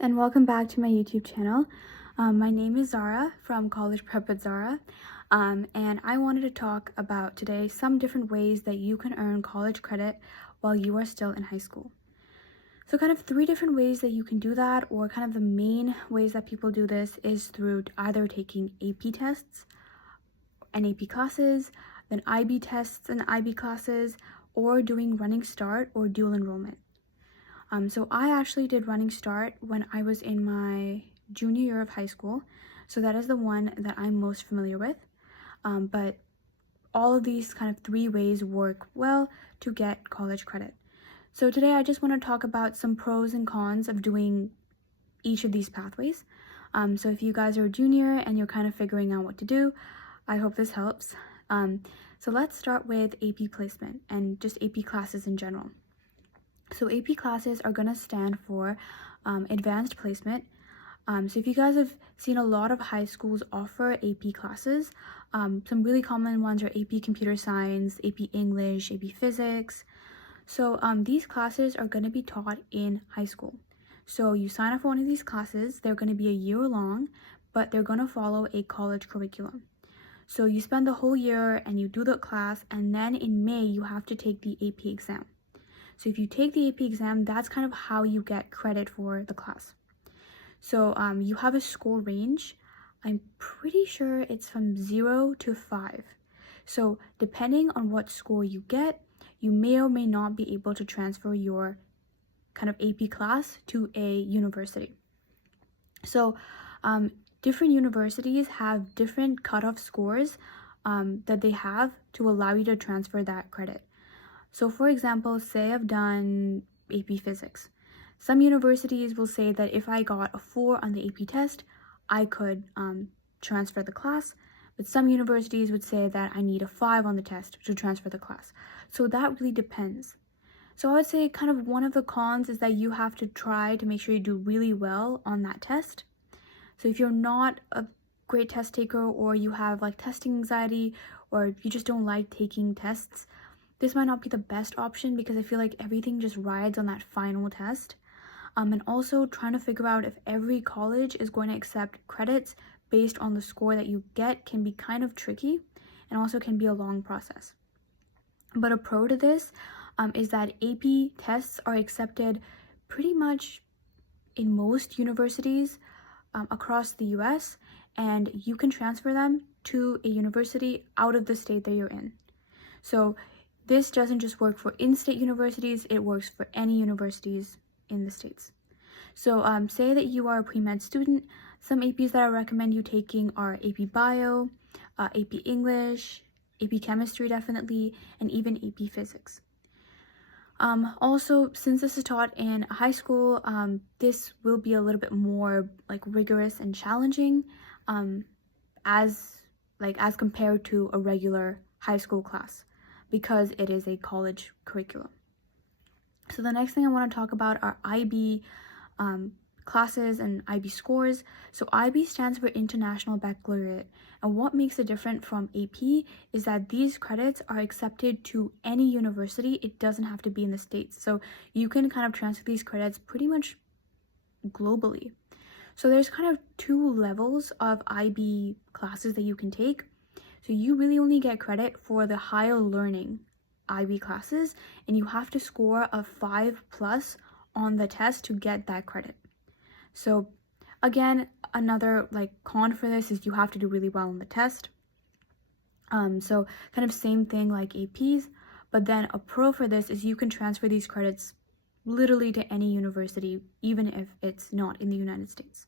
and welcome back to my YouTube channel. My name is Zaara from College Prep with Zaara, and I wanted to talk about today some different ways that you can earn college credit while you are still in high school. So kind of three different ways that you can do that, or kind of the main ways that people do this is through either taking AP tests and AP classes, then IB tests and IB classes, or doing Running Start or Dual Enrollment. So I actually did Running Start when I was in my junior year of high school. So that is the one that I'm most familiar with. But all of these kind of three ways work well to get college credit. So today I just want to talk about some pros and cons of doing each of these pathways. So if you guys are a junior and you're kind of figuring out what to do, I hope this helps. So let's start with AP placement and just AP classes in general. So AP classes are going to stand for advanced placement. So if you guys have seen a lot of high schools offer AP classes, some really common ones are AP Computer Science, AP English, AP Physics. So these classes are going to be taught in high school. So you sign up for one of these classes, they're going to be a year long, but they're going to follow a college curriculum. So you spend the whole year and you do the class, and then in May you have to take the AP exam. So if you take the AP exam, that's kind of how you get credit for the class. So you have a score range. I'm pretty sure it's from 0 to 5. So depending on what score you get, you may or may not be able to transfer your kind of AP class to a university. So different universities have different cutoff scores that they have to allow you to transfer that credit. So for example, say I've done AP Physics. Some universities will say that if I got a 4 on the AP test, I could transfer the class, but some universities would say that I need a 5 on the test to transfer the class. So that really depends. So I would say kind of one of the cons is that you have to try to make sure you do really well on that test. So if you're not a great test taker, or you have like testing anxiety, or you just don't like taking tests, this might not be the best option, because I feel like everything just rides on that final test. And also trying to figure out if every college is going to accept credits based on the score that you get can be kind of tricky, and also can be a long process. But a pro to this is that AP tests are accepted pretty much in most universities across the US, and you can transfer them to a university out of the state that you're in. So this doesn't just work for in-state universities, it works for any universities in the States. So say that you are a pre-med student, some APs that I recommend you taking are AP Bio, AP English, AP Chemistry definitely, and even AP Physics. Also, since this is taught in high school, this will be a little bit more like rigorous and challenging as compared to a regular high school class, because it is a college curriculum. So the next thing I want to talk about are IB classes and IB scores. So IB stands for International Baccalaureate, and what makes it different from AP is that these credits are accepted to any university. It doesn't have to be in the States, so you can kind of transfer these credits pretty much globally. So there's kind of two levels of IB classes that you can take. So you really only get credit for the higher learning IB classes, and you have to score a 5+ on the test to get that credit. So again, another like con for this is you have to do really well on the test. So kind of same thing like APs, but then a pro for this is you can transfer these credits literally to any university, even if it's not in the United States.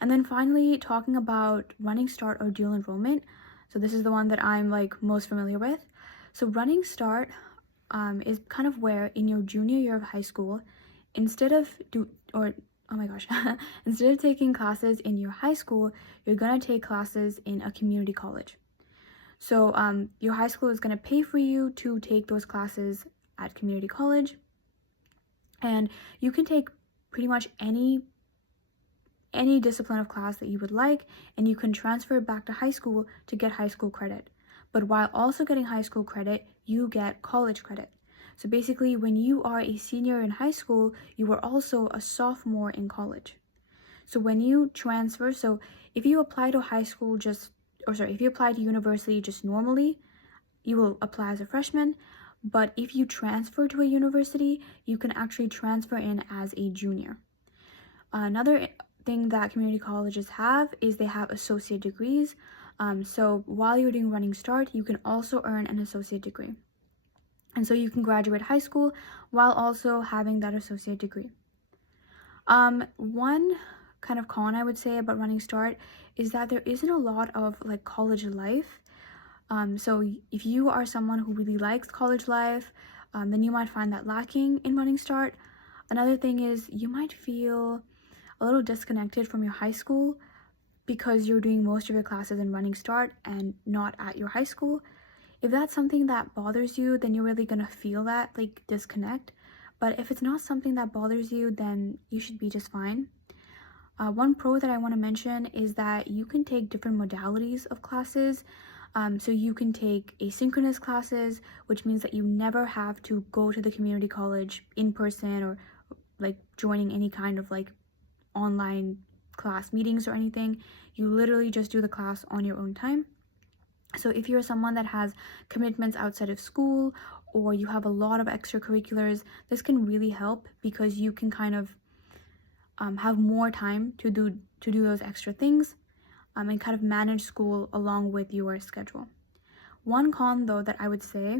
And then finally, talking about Running Start or Dual Enrollment. So this is the one that I'm like most familiar with. So Running Start is kind of where in your junior year of high school, instead of instead of taking classes in your high school, you're gonna take classes in a community college. So your high school is gonna pay for you to take those classes at community college, and you can take pretty much any discipline of class that you would like, and you can transfer back to high school to get high school credit. But while also getting high school credit, you get college credit. So basically, when you are a senior in high school, you are also a sophomore in college. So when you transfer, so if you apply to high school if you apply to university just normally, you will apply as a freshman. But if you transfer to a university, you can actually transfer in as a junior. Another thing that community colleges have is they have associate degrees. So while you're doing Running Start, you can also earn an associate degree. And so you can graduate high school while also having that associate degree. One kind of con I would say about Running Start is that there isn't a lot of like college life. So if you are someone who really likes college life, then you might find that lacking in Running Start. Another thing is you might feel a little disconnected from your high school because you're doing most of your classes in Running Start and not at your high school. If that's something that bothers you, then you're really gonna feel that like disconnect. But if it's not something that bothers you, then you should be just fine. One pro that I want to mention is that you can take different modalities of classes. So you can take asynchronous classes, which means that you never have to go to the community college in person or like joining any kind of like online class meetings or anything. You literally just do the class on your own time. So if you're someone that has commitments outside of school or you have a lot of extracurriculars, this can really help because you can kind of have more time to do those extra things and kind of manage school along with your schedule. One con though that I would say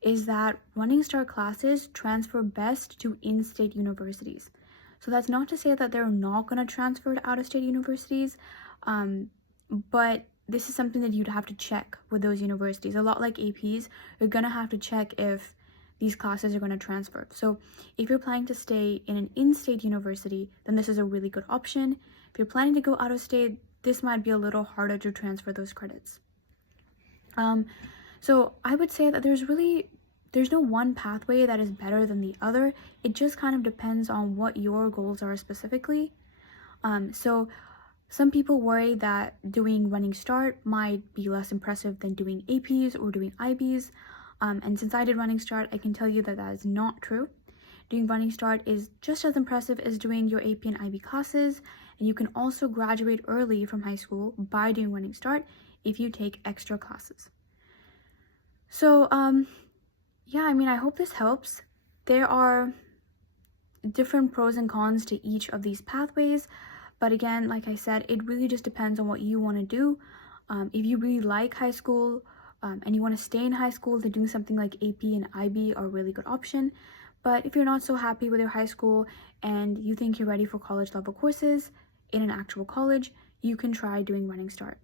is that Running Start classes transfer best to in-state universities. So that's not to say that they're not going to transfer to out-of-state universities, but this is something that you'd have to check with those universities. A lot like APs, you're going to have to check if these classes are going to transfer. So if you're planning to stay in an in-state university, then this is a really good option. If you're planning to go out of state, this might be a little harder to transfer those credits. So I would say that there's no one pathway that is better than the other. It just kind of depends on what your goals are specifically. So some people worry that doing Running Start might be less impressive than doing APs or doing IBs. And since I did Running Start, I can tell you that that is not true. Doing Running Start is just as impressive as doing your AP and IB classes, and you can also graduate early from high school by doing Running Start if you take extra classes. So, yeah, I mean, I hope this helps. There are different pros and cons to each of these pathways, but again, like I said, it really just depends on what you want to do. If you really like high school and you want to stay in high school, then doing something like AP and IB are a really good option. But if you're not so happy with your high school and you think you're ready for college level courses in an actual college, you can try doing Running Start.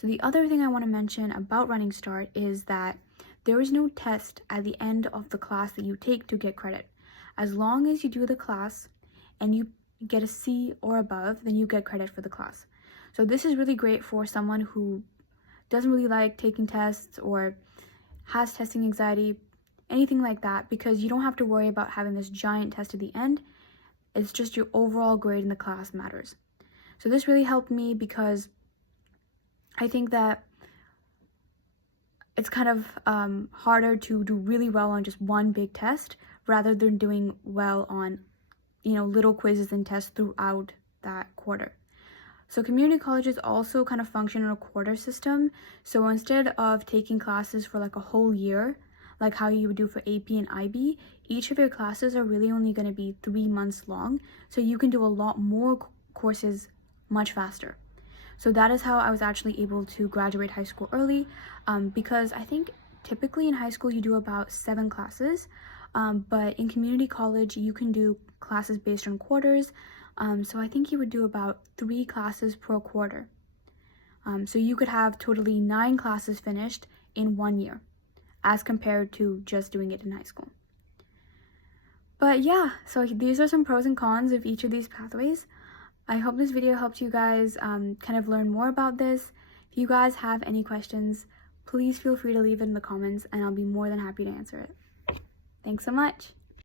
So the other thing I want to mention about Running Start is that there is no test at the end of the class that you take to get credit. As long as you do the class and you get a C or above, then you get credit for the class. So this is really great for someone who doesn't really like taking tests or has testing anxiety, anything like that, because you don't have to worry about having this giant test at the end. It's just your overall grade in the class matters. So this really helped me because I think that it's kind of harder to do really well on just one big test rather than doing well on, little quizzes and tests throughout that quarter. So community colleges also kind of function in a quarter system. So instead of taking classes for like a whole year, like how you would do for AP and IB, each of your classes are really only going to be 3 months long. So you can do a lot more courses much faster. So that is how I was actually able to graduate high school early, because I think typically in high school you do about 7 classes, but in community college you can do classes based on quarters. So I think you would do about 3 classes per quarter. So you could have totally 9 classes finished in 1 year, as compared to just doing it in high school. But yeah, so these are some pros and cons of each of these pathways. I hope this video helped you guys kind of learn more about this. If you guys have any questions, please feel free to leave it in the comments and I'll be more than happy to answer it. Thanks so much.